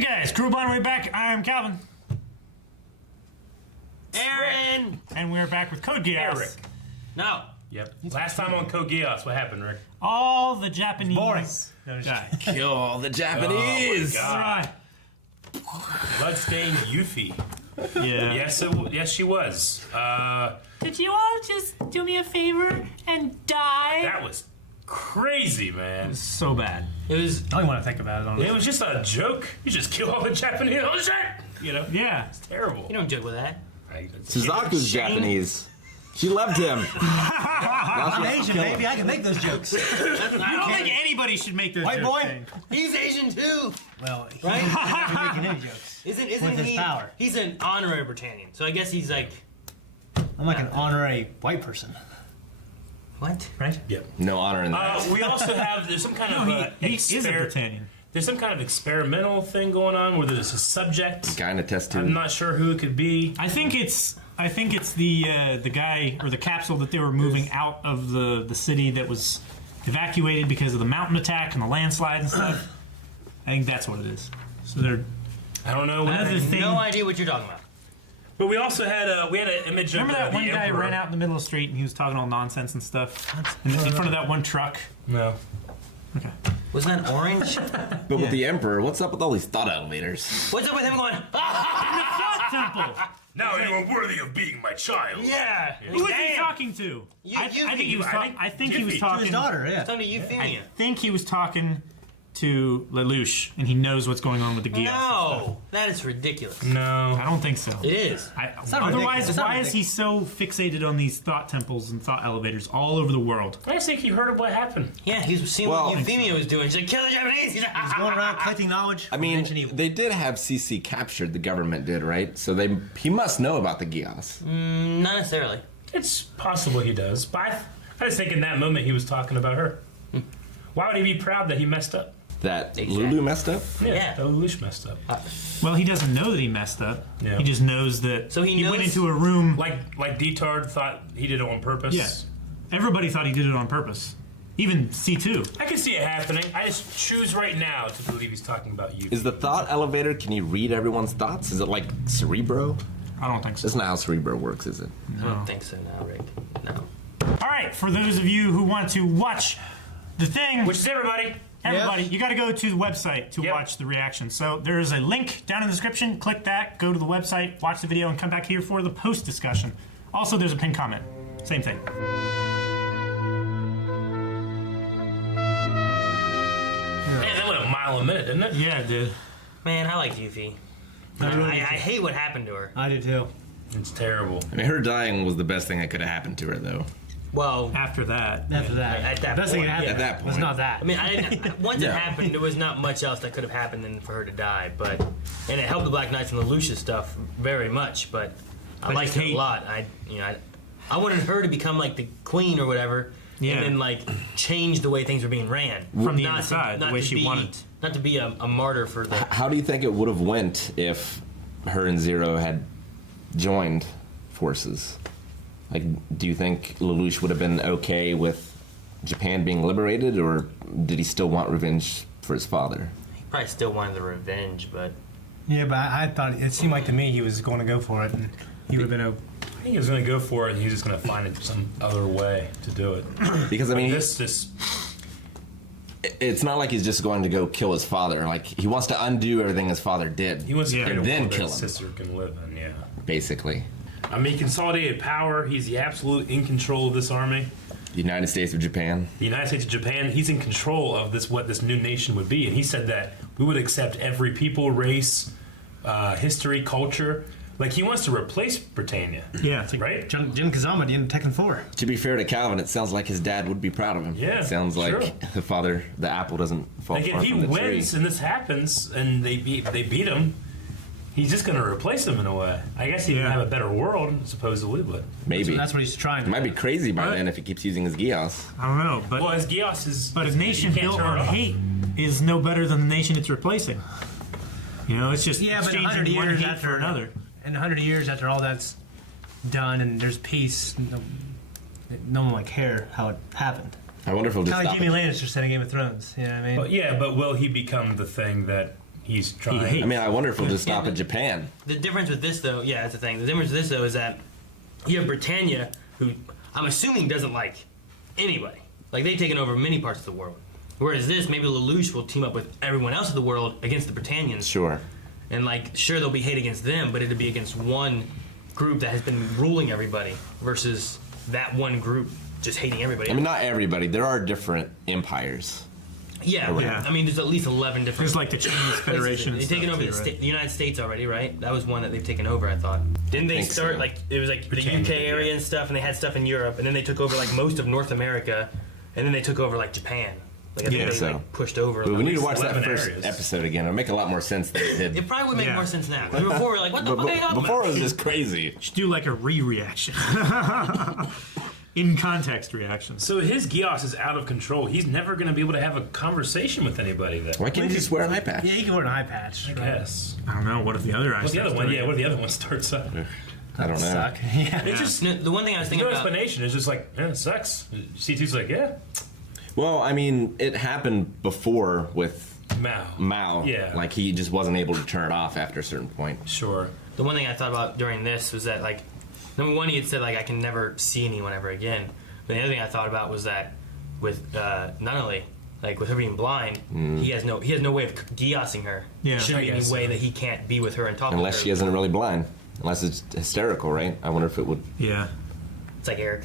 Hey guys, Crew Bond, we're back. I'm Calvin. Aaron! And we're back with Code Geass. Eric. No. Yep. Last time on Code Geass, what happened, Rick? All the Japanese boring. died. Kill all the Japanese! Oh my God. Bloodstained Yuffie. Yeah. Yes, she was. Did you all just do me a favor and die? That was crazy, man. So bad. It was. I don't want to think about it, honestly. It was just a joke. You just kill all the Japanese. Oh shit! You know? Yeah. It's terrible. You don't joke with that. Suzaku's Japanese. She loved him. I'm Asian, baby. I can make those jokes. I don't think anybody should make those White jokes. boy. Thing. He's Asian too! Well, Right? he's not making any jokes. Isn't With his he? power. He's an honorary Britannian, so I guess he's like. I'm like an honorary white person. What? Right? Yep. No honor in that. We also have, there's some kind of He is a Britannian. There's some kind of experimental thing going on where there's a subject. Guy in a test tube. I'm not sure who it could be. I think it's the guy or the capsule that they were moving out of the city that was evacuated because of the mountain attack and the landslide and stuff. I think that's what it is. So they're I don't know. I Another have thing- no idea what you're talking about. But we also had an image remember of that the one guy Emperor. ran out in the middle of the street and he was talking all nonsense and stuff in front of that one truck. No. Okay. Wasn't that orange? But with the Emperor, what's up with all these thought elevators? What's up with him going? Ah! Temple. Now you are worthy of being my child. Yeah. Who is he talking to? I think he was. I think he was Yuffie. talking. His daughter, yeah. Talking to Euphemia. I think he was talking to Lelouch, and he knows what's going on with the Geass. No, that is ridiculous. No. I don't think so. It is. not Otherwise, ridiculous. It's not why is he so fixated on these thought temples and thought elevators all over the world? I just think you heard of what happened. Yeah, he was seeing what Euphemia was doing. She's like, kill the Japanese! He's He's going around collecting knowledge. I mean, Ancient evil. they did have CC captured. The government did, right? So he must know about the Geass. not necessarily. It's possible he does, but I just think in that moment he was talking about her. Why would he be proud that he messed up? That Exactly. Lulu messed up? Yeah. that Lelouch messed up. Well, he doesn't know that he messed up. Yeah. He just knows that So he went knows- into a room. Like Detard thought he did it on purpose. Yeah. Everybody thought he did it on purpose. Even C2. I can see it happening. I just choose right now to believe he's talking about you. Is the thought elevator, can you read everyone's thoughts? Is it like Cerebro? I don't think so. That's not how Cerebro works, is it? I don't think so now, Rick. No. All right, for those of you who want to watch the thing, Which is everybody. you got to go to the website to Yep. watch the reaction. So there is a link down in the description. Click that, go to the website, watch the video, and come back here for the post discussion. Also, there's a pinned comment. Same thing. Man, that went a mile a minute, didn't it? Yeah, it did. Man, I like Yuffie. I hate what happened to her. I do too. It's terrible. I mean, her dying was the best thing that could have happened to her, though. Well, After that, After that. At that Best thing point, that happened. At that was point. not that. I mean, I didn't, once Yeah. it happened, there was not much else that could have happened than for her to die. But and it helped the Black Knights and the Lucius stuff very much. But I liked her a lot. I wanted her to become like the queen or whatever, Yeah. and then like change the way things were being ran From the Not inside, the not way to she be- wanted. Not to be a martyr for the. How do you think it would have went if her and Zero had joined forces? Like, do you think Lelouch would have been okay with Japan being liberated, or did he still want revenge for his father? He probably still wanted the revenge, but Yeah, but I thought it seemed like to me he was going to go for it, and he would have been I think he was going to go for it, and he was just going to find some other way to do it. Because I mean, it's not like he's just going to go kill his father. Like, he wants to undo everything his father did. He wants to create a and then world that kill his him, sister can live in. Yeah. basically. I mean, consolidated power. He's the absolute in control of this army. The United States of Japan. The United States of Japan. He's in control of this. What this new nation would be, and he said that we would accept every people, race, history, culture. Like, he wants to replace Britannia. yeah. Right? Jin Kazama at the end of Tekken 4. To be fair to Calvin, it sounds like his dad would be proud of him. Yeah, It sounds like true. the father, the apple doesn't fall Like, far if he from the tree. wins and this happens and they beat him, he's just going to replace him in a way. I guess he can Yeah. have a better world, supposedly, but Maybe. That's what he's trying It to might be crazy by What? then if he keeps using his Geass. I don't know, but well, as Geass is, a nation you can't built turn on it off. hate is no better than the nation it's replacing. You know, it's just Yeah, but 100 exchanging one years hate after for another. In 100 years after all that's done and there's peace, no one will care how it happened. I wonder if he'll just Kind of stop like Jamie it. Lannister said in Game of Thrones. You know what I mean? But yeah, but will he become the thing that he's trying. hates. I mean, I wonder if he'll just stop Yeah, at Japan. The difference with this, though, yeah, that's the thing. The difference with this, though, is that you have Britannia, who I'm assuming doesn't like anybody. Like, they've taken over many parts of the world. Whereas this, maybe Lelouch will team up with everyone else of the world against the Britannians. Sure. And, like, sure, there'll be hate against them, but it'll be against one group that has been ruling everybody versus that one group just hating everybody. I mean, not everybody. There are different empires. yeah, but, Yeah. I mean, there's at least 11 different. There's like the Chinese Federation. They've and taken stuff over too, right? the United States already, right? That was one that they've taken over, I thought. Didn't they think start so. like it was like Britannia, the UK area and stuff, and they had stuff in Europe, and then they took over like most of North America, and then they took over like Japan. Like I think Yeah, they so. like pushed over. But we need to least watch that 11 first areas. episode again. It'll make a lot more sense than it did. It probably would make Yeah. more sense now. 'Cause before we were like, what the fuck are you talking Before it about? was just crazy. Should do like a reaction. In context reaction. So his Geass is out of control. He's never going to be able to have a conversation with anybody. Then. Why can't you just wear an eye patch? Yeah, you can wear an eye patch. Right? Yes. I don't know. What if the other eyes? What's the other one? Yeah. What if the other one starts up? I don't know. Suck. Yeah. It's just No, the one thing I was there's thinking no about. explanation. It's just like, it sucks. C2's like, yeah, Well, I mean, it happened before with Mao. Mao. Yeah. Like, he just wasn't able to turn it off after a certain point. Sure. The one thing I thought about during this was that like, number one, he had said like I can never see anyone ever again. But the other thing I thought about was that with Nunnally, like with her being blind, he has no way of Geassing her. Yeah. There shouldn't be I any guess. way that he can't be with her and talk Unless with her. she isn't really blind. Unless it's hysterical, right? I wonder if it would. Yeah. It's like Eric.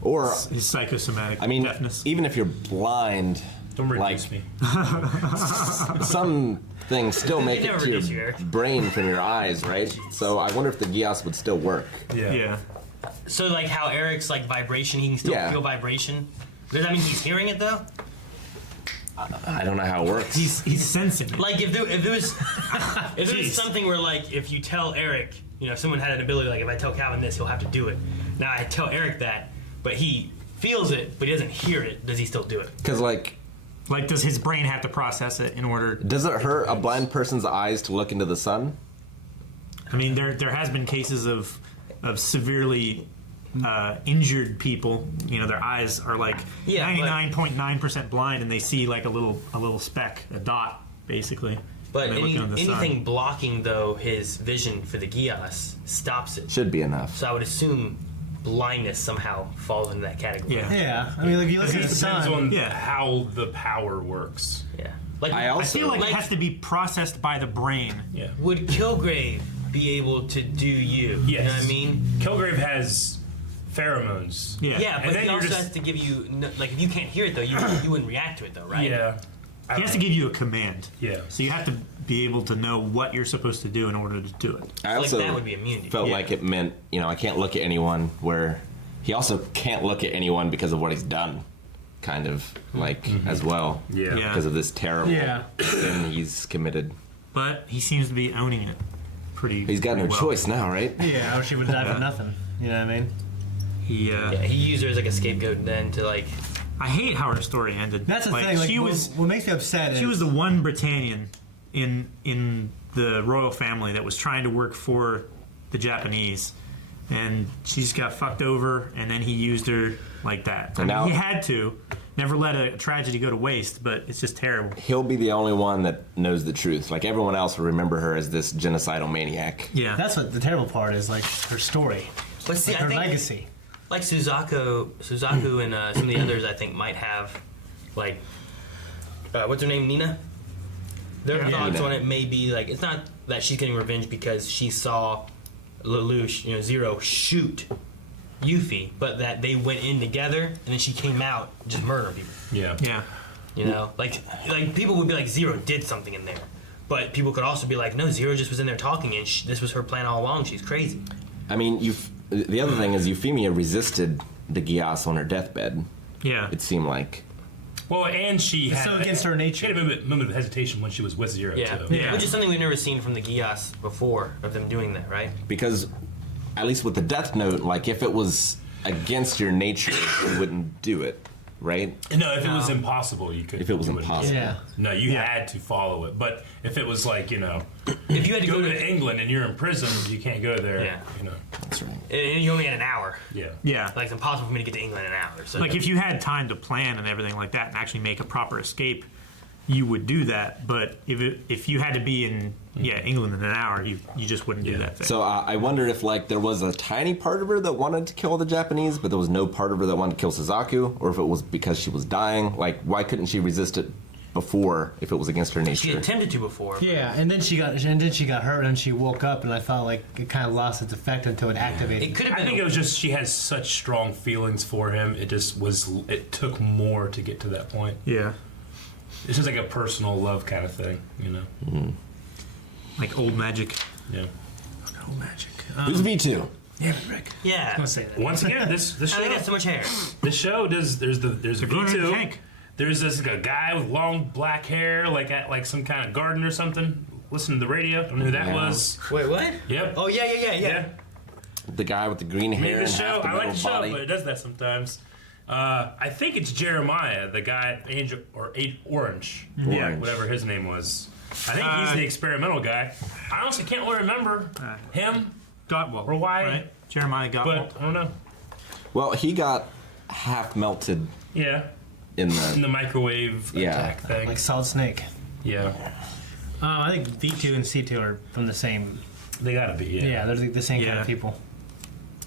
Or, His psychosomatic I mean, deafness. even if you're blind, Don't like, reduce me. some things still make You it never to your reduce you, Eric. brain from your eyes, right? So I wonder if the Geass would still work. Yeah. So like how Eric's like vibration, he can still Yeah. feel vibration. Does that mean he's hearing it though? I don't know how it works. He's sensing it. Like if there was if there Jeez. was something where like if you tell Eric, you know, someone had an ability like if I tell Calvin this, he'll have to do it. Now I tell Eric that, but he feels it, but he doesn't hear it. Does he still do it? Because, like, Like, does his brain have to process it in order? does it hurt a blind person's eyes to look into the sun? I mean, there has been cases of severely injured people. You know, their eyes are like Yeah, but- 99.9% blind, and they see like a little speck, a dot, basically. But when they look into the sun. anything blocking though his vision for the Geass stops it. Should be enough. So I would assume blindness somehow falls into that category. Yeah. Yeah. I mean, like, you look It at the depends sun. on Yeah. how the power works. Yeah. Like I I also- feel like Like- it has to be processed by the brain. Yeah. would Kilgrave be able to do you? You know what I Yes. mean? Kilgrave has pheromones. Yeah. Yeah, And but then he you're also just- has to give you like if you can't hear it though, you wouldn't react to it though, right? Yeah. I He don't has to know. give you a command. Yeah. So you have to be able to know what you're supposed to do in order to do it. I Like also that would be immunity. felt Yeah. like it meant, you know, I can't look at anyone, where he also can't look at anyone because of what he's done, kind of, like, as well. Yeah. Yeah. Because of this terrible Yeah. sin he's committed. But he seems to be owning it pretty. He's got no pretty well. choice now, right? Yeah, or she would die Yeah. for nothing. You know what I mean? He. Yeah, he used her as like a scapegoat then to like I hate how her story ended. That's the thing. Like, she what, was. what makes me upset She is was the one Britannian in the royal family that was trying to work for the Japanese, and she just got fucked over. And then he used her like that. And now- he had to. Never let a tragedy go to waste, but it's just terrible. He'll be the only one that knows the truth. Like, everyone else will remember her as this genocidal maniac. Yeah. That's what the terrible part is. Like her story, but see, like I her think legacy. like Suzaku and some of the others I think might have like what's her name, Nina? Their Yeah. thoughts Nina. on it may be like it's not that she's getting revenge because she saw Lelouch, you know, Zero shoot Yuffie, but that they went in together and then she came out and just murdering people. Yeah. Yeah. You know, like people would be like Zero did something in there, but people could also be like, no, Zero just was in there talking and this was her plan all along. She's crazy. I mean, the other thing is Euphemia resisted the Geass on her deathbed, Yeah. it seemed like. Well, and she had so against her nature. She had a moment of hesitation when she was with Zero Yeah. too. Yeah. Which is something we've never seen from the Geass before of them doing that, right? Because, at least with the Death Note, like, if it was against your nature, you wouldn't do it, right? No, if it was impossible, you could. If it was you wouldn't. impossible. Yeah. No, you Yeah. had to follow it. But if it was like, you know, If you had to go go to to England and you're in prison, you can't go there. Yeah. You know. That's right. and you only had an hour. Yeah. Yeah. Like it's impossible for me to get to England in an hour. So Like if you had time to plan and everything like that and actually make a proper escape, you would do that. But if you had to be in England in an hour, you just wouldn't do that thing. So I wondered if like there was a tiny part of her that wanted to kill the Japanese, but there was no part of her that wanted to kill Suzaku, or if it was because she was dying. Like, why couldn't she resist it before if it was against her nature? She attempted to before. Yeah, and then she got hurt, and she woke up, and I felt like it kind of lost its effect until it activated. It could have been. I think it was just she has such strong feelings for him. It just was. It took more to get to that point. Yeah. It's just like a personal love kind of thing, you know. Mm-hmm. Like old magic. Yeah. Old magic. Who's V2? Yeah, Rick. Yeah. I was gonna say that. Once again, this I show. think got so much hair. This show does. There's a Green V2. tank. There's this a guy with long black hair, like at like some kind of garden or something. Listen to the radio. Don't know who that Yeah. was. Wait, what? Yep. Oh yeah. The guy with the green hair Maybe and the show. half the I like metal the show, body. but it does that sometimes. I think it's Jeremiah, the guy, Angel or Orange, Orange. whatever his name was. I think he's the experimental guy. I honestly can't really remember him, Gotwell. Or why? Right? Jeremiah Gotwell. but I don't know. Well, he got half melted Yeah, in in the. the microwave Yeah. attack thing. Like Solid Snake. Yeah, I think V2 and C2 are from the same. they gotta be. Yeah, they're the same kind Yeah. of people.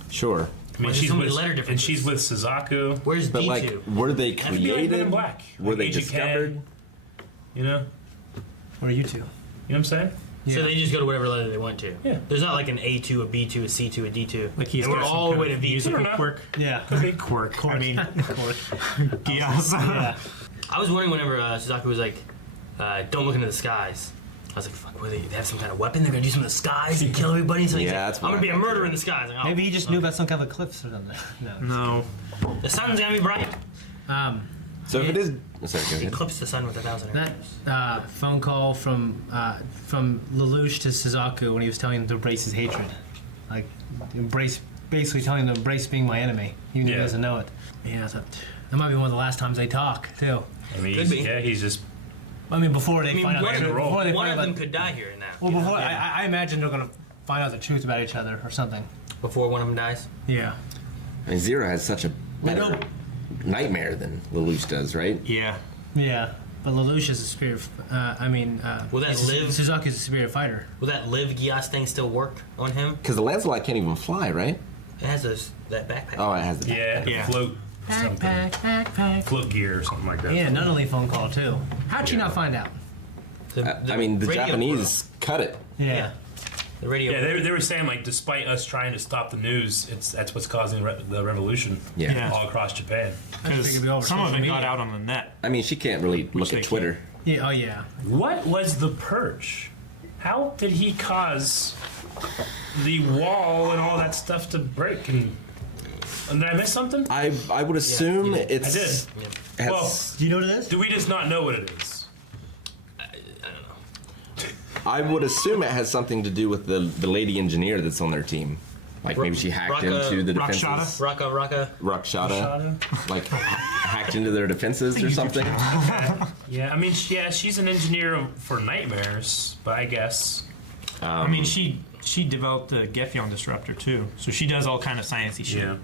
Sure. I mean, Well, she's there's so many with, letter and differences. she's with Suzaku. Where's But D2? like, were they That'd be like Men in created? Black. Were Like they Agent K, discovered? You know, Or you two. you know what I'm saying? So they just go to whatever letter they want to. Yeah. There's not like an A2, a B2, a C2, a D2. Like he's and we're got some all the kind way to of V2. musical I don't know. quirk. Yeah. Quirk. I mean, Cork. Geass. Yeah. I was wondering whenever Suzaku was like, don't look into the skies. I was like, fuck, what, they have some kind of weapon? They're going to do something in the skies and kill everybody? So he's Yeah, like, that's I'm what going to be I a thought, murderer too. in the skies. Like, oh, Maybe he just knew about some kind of eclipse or something. No. No. The sun's going to be bright. So if it is, sorry, go ahead. Eclipse the sun with 1,000 That arrows. phone call from Lelouch to Suzaku when he was telling him to embrace his hatred, like basically telling him to embrace being my enemy, even if he Yeah. doesn't know it. Yeah, so that might be one of the last times they talk too. I mean, Could be. he's just. I mean, before they I mean, find out. one of them, Before they one find of out them about, could die here and now. well, before I imagine they're gonna find out the truth about each other or something. Before one of them dies. Yeah. I mean, Zero has such a better know- nightmare than Lelouch does, right? Yeah. Yeah. But Lelouch is a spirit. Will that live? Suzaku's a spirit fighter. Will that live Geass thing still work on him? Because the Lancelot can't even fly, right? It has that backpack. Oh, it has the. Yeah. Float something. Backpack. Float gear or something like that. Yeah, Nunnally phone call too. How'd she not find out? I mean, the radio Japanese cut it. Yeah. The radio. Yeah, they were saying like, despite us trying to stop the news, that's what's causing the revolution. Yeah. all across Japan. Because it'd be over some of social it got media. out on the net. I mean, she can't really look they at Twitter. Yeah. Oh yeah. What was the purge? How did he cause the wall and all that stuff to break? And did I miss something? I would assume you did. it's. I did. Has, Well, Do you know what it is? do we just not know what it is? I would assume it has something to do with the lady engineer that's on their team. Like maybe she hacked Raka- into the Rakshata? defenses. Raka. Rakshata. Like hacked into their defenses or something. Yeah, I mean, she's an engineer for nightmares, but I guess. I mean, she developed the Gefion disruptor too, so she does all kind of sciencey shit. Yeah.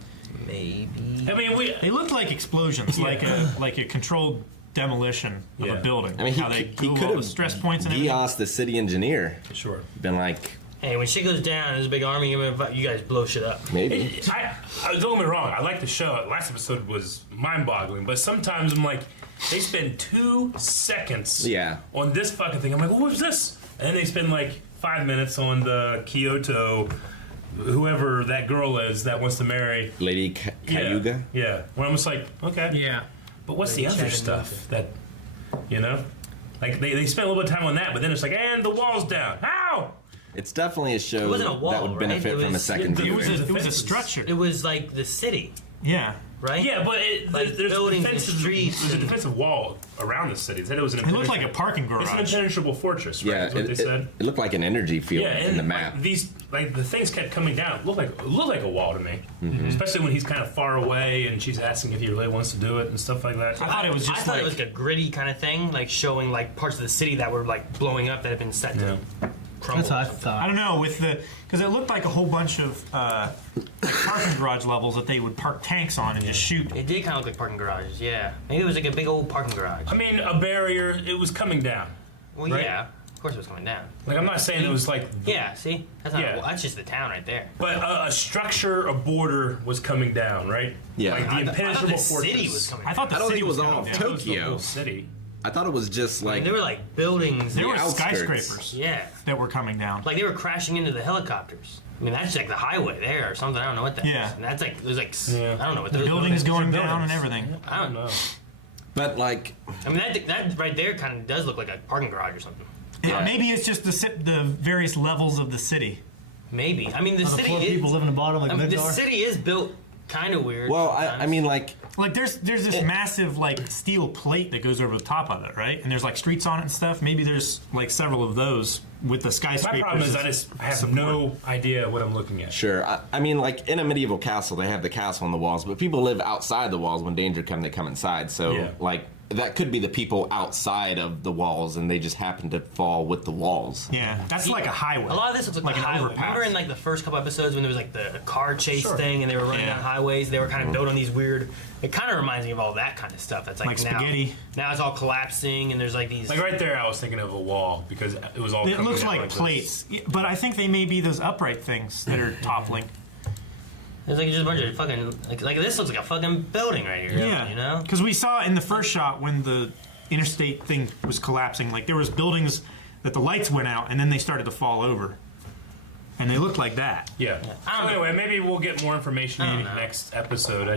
Maybe. I mean, They looked like explosions, Yeah. like a controlled demolition of Yeah. a building. I mean, how they he Google could all the have stress points and everything. Geass, the city engineer, Sure. been like Hey, when shit goes down, there's a big army. You guys blow shit up. maybe. I don't get me wrong. I like the show. Last episode was mind-boggling, but sometimes I'm like, they spend 2 seconds Yeah. on this fucking thing. I'm like, well, what was this? And then they spend like 5 minutes on the Kyoto, whoever that girl is that wants to marry. Lady Cayuga. Yeah. When I'm just like, okay. Yeah. But what's the other stuff that, you know? Like, they spent a little bit of time on that, but then it's like, and the wall's down. How? It's definitely a show wasn't a wall, that would right? benefit It from a was- second it viewing. was It was a structure. It was like the city, Yeah. right? Yeah, but Like there's a buildings and defensive, streets there's a and- defensive wall around the city. They said it was an It looked like a impenetrable- parking It's an garage. impenetrable fortress, right? Yeah, Is what they said. it looked like an energy field Yeah, and in the map. Like, the things kept coming down. It looked like a wall to me, Mm-hmm. especially when he's kind of far away and she's asking if he really wants to do it and stuff like that. I thought it was I just thought like it was like a gritty kind of thing, like showing like parts of the city that were like blowing up that had been set. Yeah. crumble. That's what I or something. thought. I don't know because it looked like a whole bunch of parking garage levels that they would park tanks on and just shoot. It did kind of look like parking garages, yeah. Maybe it was like a big old parking garage. I mean, a barrier. It was coming down. Well, right? yeah. Of course it was coming down. Like I'm not saying it was like. Yeah, see? That's not Yeah. that's just the town right there. But a structure, a border was coming down, right? Yeah. Like the I thought impenetrable the city fortress. was coming I thought the I don't city think it was all coming of down. It was the Tokyo. whole city. I thought it was just like There were like buildings. There were outskirts. skyscrapers Yeah. that were coming down. Like they were crashing into the helicopters. I mean, that's like the highway there or something. I don't know what that is. Yeah. And that's like, there's like, Yeah. I don't know what The those buildings going Buildings. down and everything. I don't know. but like I mean, that right there kind of does look like a parking garage or something. Yeah, maybe it's just the various levels of the city. Maybe. I mean, the The city poor is. people live in the bottom like I mean, the Midgar. city is built kind of weird. well, I sometimes. mean like Like there's this massive like steel plate that goes over the top of it, right? And there's like streets on it and stuff. Maybe there's like several of those with the My skyscrapers. problem is I have no idea what I'm looking at. sure. I mean like in a medieval castle they have the castle on the walls, but people live outside the walls. When danger comes, they come inside. So Yeah. like that could be the people outside of the walls, and they just happen to fall with the walls. Yeah, that's like a highway. A lot of this looks like an a highway. overpass. Remember in like the first couple episodes when there was like the car chase Sure. thing and they were running Yeah. down highways? They were kind of built on these weird. It kind of reminds me of all that kind of stuff. That's like, Like now, spaghetti. Now it's all collapsing and there's like these. Like right there, I was thinking of a wall because it was all. It coming looks down like this. plates, but I think they may be those upright things that are toppling. There's like just a bunch of fucking like this looks like a fucking building right here. Yeah, You know. because we saw in the first shot when the interstate thing was collapsing, like there was buildings that the lights went out and then they started to fall over, and they looked like that. Yeah. I don't So anyway, maybe we'll get more information I don't in the know. next episode.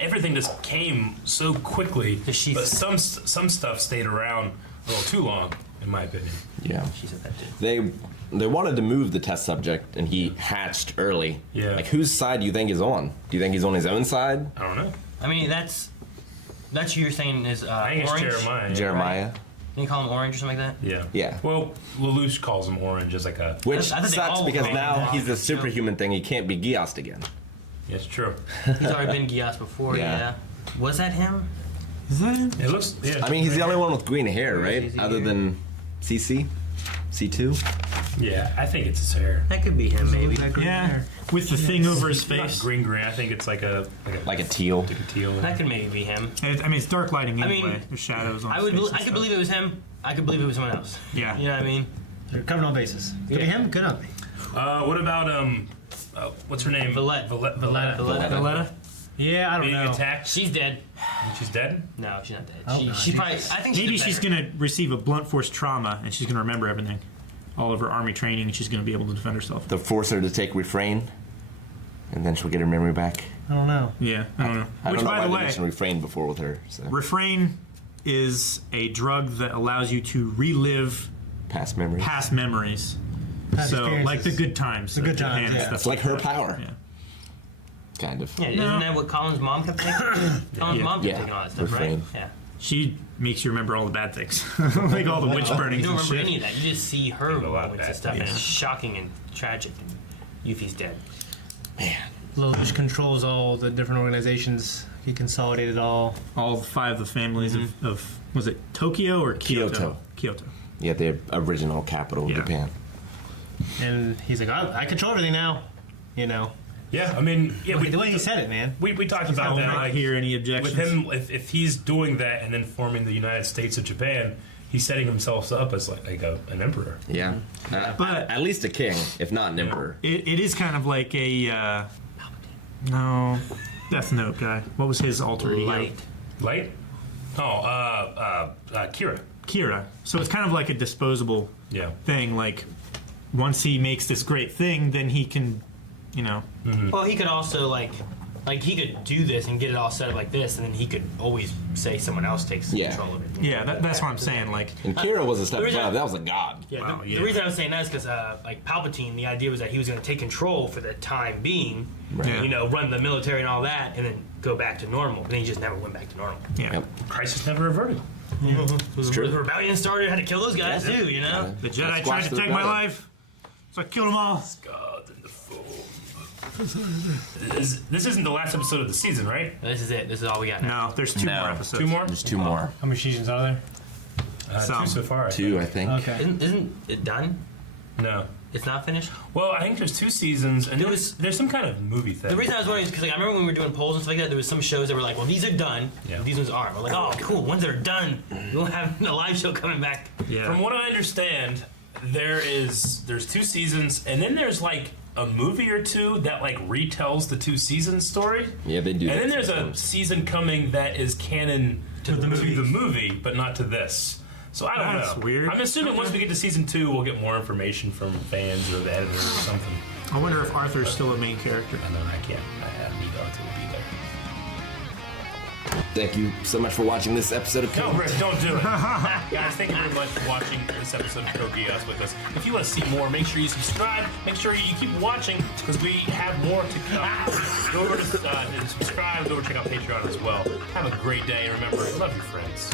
Everything just came so quickly, The sheath. but some stuff stayed around a little too long, in my opinion. Yeah. She said that too. They wanted to move the test subject, and he hatched early. Yeah. Like whose side do you think he's on? Do you think he's on his own side? I don't know. I mean that's who you're saying is I think it's orange. Jeremiah. yeah. Jeremiah. Can you call him orange or something like that? Yeah. Yeah. Well, Lelouch calls him orange as like a. Which I thought they sucks all because call him now that. he's the superhuman thing. He can't be Geassed again. Yeah, it's true. He's already been Geass before. Yeah. Yeah. Was that him? Is that it? It looks. Yeah. I mean, he's the only one with green hair, right? Easy Other here. than CC, C2. Yeah, I think it's his hair. That could be him, maybe. Yeah, with the thing over his Not face. green. I think it's like a Teal. like a teal. That could maybe be him. I mean, it's dark lighting I anyway. mean, There's shadows on. I his would. face and I could stuff. believe it was him. I could believe it was someone else. Yeah. You know what I mean? They're covering all bases. Could be Yeah. him. Could not be. What about what's her name? Valletta. Valletta. Valletta? Yeah, I don't Being know. attacked. She's dead. She's dead. No, she's not dead. Oh, she, no, she probably. I think Maybe she's she's gonna receive a blunt force trauma and she's gonna remember everything, all of her army training, and she's gonna be able to defend herself. They'll force her to take refrain, and then she'll get her memory back. I don't know. Yeah, I don't know. I Which, don't know by why the they way, mentioned refrain before with her. So. refrain is a drug that allows you to relive Past memory. past memories. Past So, like the experiences. good times. The good Japan times, and yeah. stuff It's like her that. power. Yeah. Kind of. Yeah, isn't that what Colin's mom kept taking? Colin's mom kept Yeah. taking all that stuff, Refrain. right? Yeah. She makes you remember all the bad things, like all the witch You burnings don't and remember shit. any of that. You just see her Think a lot of moments that, and stuff, and yeah. it's shocking and tragic. And Yuffie's dead. Lelouch controls all the different organizations. He consolidated all. All 5 of the families of was it Tokyo or Kyoto? Kyoto. Yeah, the original capital of Yeah. Japan. And he's like, I control everything now. You know. Yeah, I mean, yeah, The way he said it, man. we talked I about will that. not Like, hear any with objections. him, if he's doing that and then forming the United States of Japan, he's setting himself up as like an emperor. Yeah. But- at least a king, if not an emperor. It is kind of like a no Death Note guy. What was his alter ego? Light. Light? Oh, Kira. Kira. So it's kind of like a disposable Yeah. thing. Like once he makes this great thing, then he can, you know. Well, he could also like he could do this and get it all set up like this, and then he could always say someone else takes Yeah. control of it. Yeah, that's what I'm saying. Like And Kira was a step the reason- above. That was a god. Yeah, Wow, the yeah. reason I was saying that is because, like, Palpatine, the idea was that he was going to take control for the time being, Yeah. you know, run the military and all that, and then go back to normal. And then he just never went back to normal. yeah, Yep. Crisis never averted. It's true. The rebellion started, had to kill those guys Yeah. too, you know? the Jedi Squash tried to the take my rebellion. life, so I killed them all. God in the fool. This isn't the last episode of the season, right? This is it. This is all we got now. No, there's 2 No. more episodes. 2 more? There's 2 more. How many seasons are there? Two so far. I 2, I think. Okay. Isn't it done? No. It's not finished? Well, I think there's 2 seasons, and there's some kind of movie thing. The reason I was wondering is because I remember when we were doing polls and stuff like that, there was some shows that were like, well, these are done, Yeah. these ones aren't. We're like, oh, cool, ones that are done, we won't have a live show coming back. Yeah. From what I understand, there's 2 seasons, and then there's like a movie or 2 that like retells the 2 seasons story. Yeah, they do. And that then there's a sometimes. season coming that is canon to the movie, but not to this. So I don't know. That's weird. I'm assuming once we get to season 2, we'll get more information from fans or the editor or something. I wonder if Arthur's still a main character. And then I need Arthur to be there. Thank you so much for watching this episode of No, Code. Rick, don't do it. Guys, thank you very much for watching this episode of Code Geass with us. If you want to see more, make sure you subscribe. Make sure you keep watching because we have more to come. Go over to subscribe. Go over check out Patreon as well. Have a great day. Remember, love your friends.